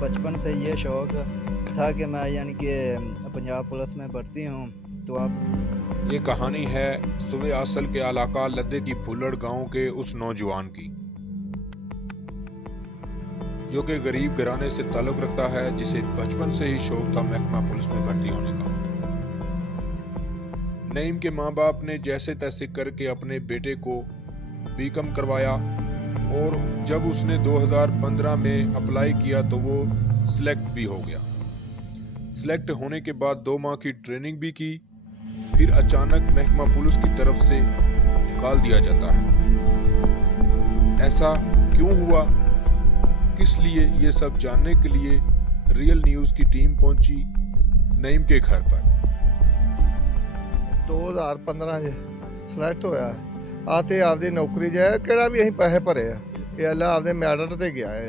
बचपन से ये शौक़ था कि मैं यानी कि पंजाब पुलिस में भर्ती हूँ। तो आप ये कहानी है सूबे आसल के इलाका लद्दे की फुल्लड़ गांव के उस नौजवान की, जो कि गरीब घराने से ताल्लुक रखता है, जिसे बचपन से ही शौक था महकमा पुलिस में भर्ती होने का। नईम के माँ बाप ने जैसे तैसे करके अपने बेटे को बीकॉम करवाया और जब उसने 2015 में अप्लाई किया तो वो सिलेक्ट भी हो गया। सिलेक्ट होने के बाद 2 माह की ट्रेनिंग भी की, फिर अचानक महकमा पुलिस की तरफ से निकाल दिया जाता है। ऐसा क्यों हुआ, किस लिए, ये सब जानने के लिए रियल न्यूज़ की टीम पहुंची नईम के घर पर। 2015 सिलेक्ट होया आते आपदी नौकरी जाए केड़ा भी असीं पैसे भरे आ, ये अल्लाह आपदे मैरिट ते गया है।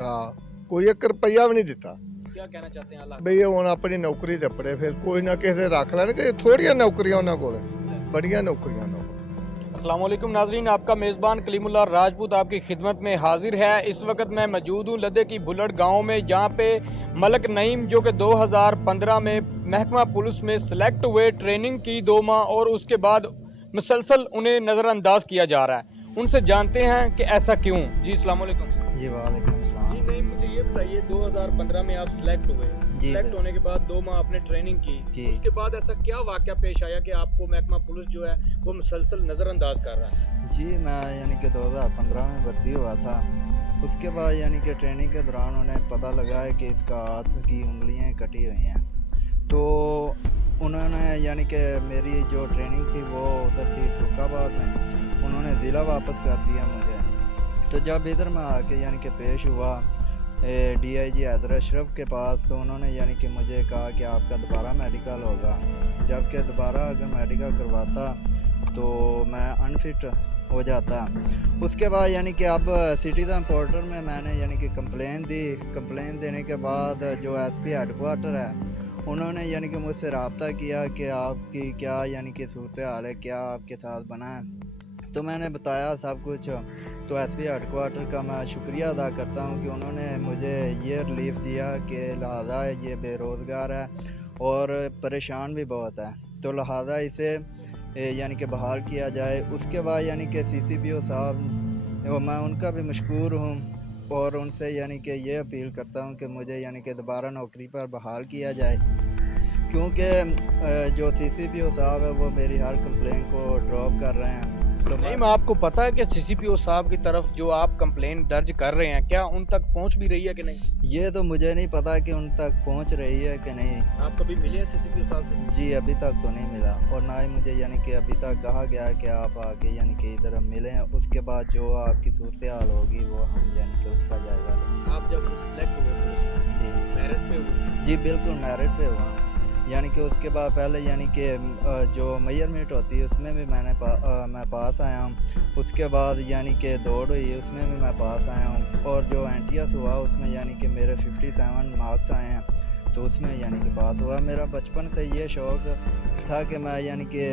हाँ, कोई 1 रुपया भी नहीं दिता। क्या कहना चाहते हैं अल्लाह बई हुण अपनी नौकरी ते अपने फिर कोई ना किसी रख लैणगे। थोड़ियां नौकरियां उन्हां कोल, बड़ियां नौकरियां उन्हां कोल। अस्सलाम वालेकुम नाजरीन, आपका मेज़बान कलीमुल्लाह राजपूत आपकी खिदमत में हाजिर है। इस वक्त मैं मौजूद हूँ लद्दे की फुल्लड़ गांव में, जहाँ पे मलक नईम जो कि 2015 में महकमा पुलिस में सिलेक्ट हुए, ट्रेनिंग की 2 माह और उसके बाद मुसलसल उन्हें नज़रअंदाज किया जा रहा है। उनसे जानते हैं कि ऐसा क्यों। जी अस्सलाम वालेकुम। जी वालेकुम सलाम। जी नहीं, मुझे ये बताइए 2015 में आप सिलेक्ट हुए, सिलेक्ट होने के बाद 2 माह आपने ट्रेनिंग की, उसके बाद ऐसा क्या वाकया पेश आया कि आपको महकमा पुलिस जो है वो मुसलसल नज़रअंदाज कर रहा है? जी मैं यानी कि 2015 में भर्ती हुआ था। उसके बाद यानी कि ट्रेनिंग के दौरान उन्हें पता लगा है कि इसका हाथ की उंगलियां कटी हुई हैं। तो उन्होंने यानी कि मेरी जो ट्रेनिंग थी वो उधर थी फरुखाबाद में, उन्होंने ज़िला वापस कर दिया मुझे। तो जब इधर मैं आके यानी कि पेश हुआ DIG हैदर अशरफ के पास, तो उन्होंने यानी कि मुझे कहा कि आपका दोबारा मेडिकल होगा। जबकि दोबारा अगर मेडिकल करवाता तो मैं अनफिट हो जाता। उसके बाद यानी कि अब सिटीज़न पोर्टल में मैंने यानी कि कंप्लेन दी। कंप्लेन देने के बाद जो SP हेडक्वार्टर है उन्होंने यानी कि मुझसे रब्ता किया कि आपकी क्या यानी कि सूरत हाल है, क्या आपके साथ बना है। तो मैंने बताया सब कुछ। तो SP हेडक्वार्टर का मैं शुक्रिया अदा करता हूँ कि उन्होंने मुझे ये रिलीफ दिया कि लिहाजा ये बेरोज़गार है और परेशान भी बहुत है, तो लिहाजा इसे यानी कि बहाल किया जाए। उसके बाद यानी कि CCPO साहब, मैं उनका भी मशकूर हूँ और उनसे यानी कि ये अपील करता हूँ कि मुझे यानी कि दोबारा नौकरी पर बहाल किया जाए, क्योंकि जो CCPO साहब है वो मेरी हर कंप्लेन को ड्रॉप कर रहे हैं। तो नहीं, आपको पता है कि CCPO साहब की तरफ जो आप कंप्लेन दर्ज कर रहे हैं, क्या उन तक पहुंच भी रही है कि नहीं? ये तो मुझे नहीं पता कि उन तक पहुंच रही है कि नहीं। आप कभी मिले हैं CCPO साहब से? जी अभी तक तो नहीं मिला, और ना ही मुझे यानी कि अभी तक कहा गया है कि आप आके यानी कि इधर हम मिलें, उसके बाद जो आपकी सूरत हाल होगी वो हम यानी कि उसका जायज़ा लें। आप जब सिलेक्ट हुए जी मेरिट पे हुए? जी बिल्कुल मेरिट पे हुआ। यानी कि उसके बाद पहले यानी कि जो मेजरमेंट होती है उसमें भी मैं पास आया हूँ। उसके बाद यानी कि दौड़ हुई उसमें भी मैं पास आया हूँ, और जो NTS हुआ उसमें यानी कि मेरे 57 मार्क्स आए हैं, तो उसमें यानी कि पास हुआ। मेरा बचपन से ये शौक़ था कि मैं यानी कि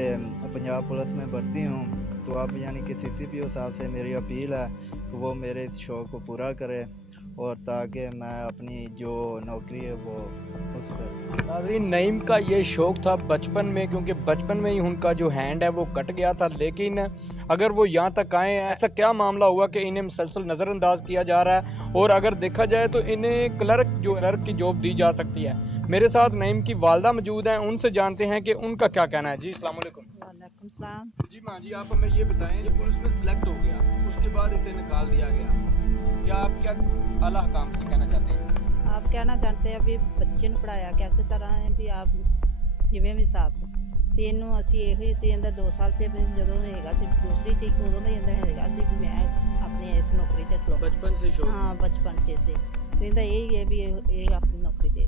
पंजाब पुलिस में भर्ती हूँ। तो अब यानी कि CCPO साहब से मेरी अपील है कि वो मेरे इस शौक़ को पूरा करे, और ताकि मैं अपनी जो नौकरी है वो उस पर। नाज़रीन, नईम का ये शौक़ था बचपन में, क्योंकि बचपन में ही उनका जो हैंड है वो कट गया था। लेकिन अगर वो यहाँ तक आए हैं, ऐसा क्या मामला हुआ कि इन्हें मुसलसल नज़रअंदाज किया जा रहा है, और अगर देखा जाए तो इन्हें क्लर्क की जॉब दी जा सकती है। मेरे साथ नईम की वालदा मौजूद हैं, उनसे जानते हैं कि उनका क्या कहना है। जी अस्सलाम वालेकुम। वालेकुम सलाम। जी माँ जी, आप हमें ये बताएं, जब पुलिस में सिलेक्ट हो गया उसके बाद इसे निकाल दिया गया, क्या आप क्या आला हुकाम से कहना चाहते हैं? आप कहना चाहते हैं भी ਬੱਚੇ ਨੂੰ ਪੜਾਇਆ ਕਿਸੇ ਤਰ੍ਹਾਂ ਹੈ ਵੀ ਆਪ ਜਿਵੇਂ ਵੀ ਸਾਥ ਤੇ ਇਹਨੂੰ ਅਸੀਂ ਇਹੋ ਹੀ ਸੀ ਇਹਦਾ 2 ਸਾਲ ਤੇ ਜਦੋਂ ਹੈਗਾ ਸੀ ਦੂਸਰੀ ਠੀਕ ਉਦੋਂ ਦਾ ਇਹਦਾ ਹੈਗਾ ਸੀ ਵੀ ਮੈਂ ਆਪਣੇ ਇਸ ਨੌਕਰੀ ਤੇ ਖਲੋ बचपन से शौक? हाँ बचपन से तो ਇਹਦਾ ਇਹ ਹੈ ਵੀ ਇਹ ਆਪਣੀ नौकरी दे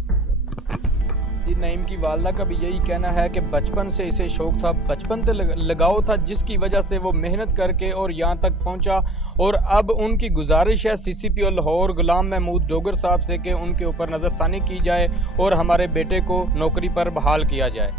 जी, नईम की वालदा का भी यही कहना है कि बचपन से इसे शौक था, बचपन से लगाव था, जिसकी वजह से वो मेहनत करके और यहाँ तक पहुँचा। और अब उनकी गुजारिश है CCPO लाहौर गुलाम महमूद डोगर साहब से कि उनके ऊपर नज़रसानी की जाए और हमारे बेटे को नौकरी पर बहाल किया जाए।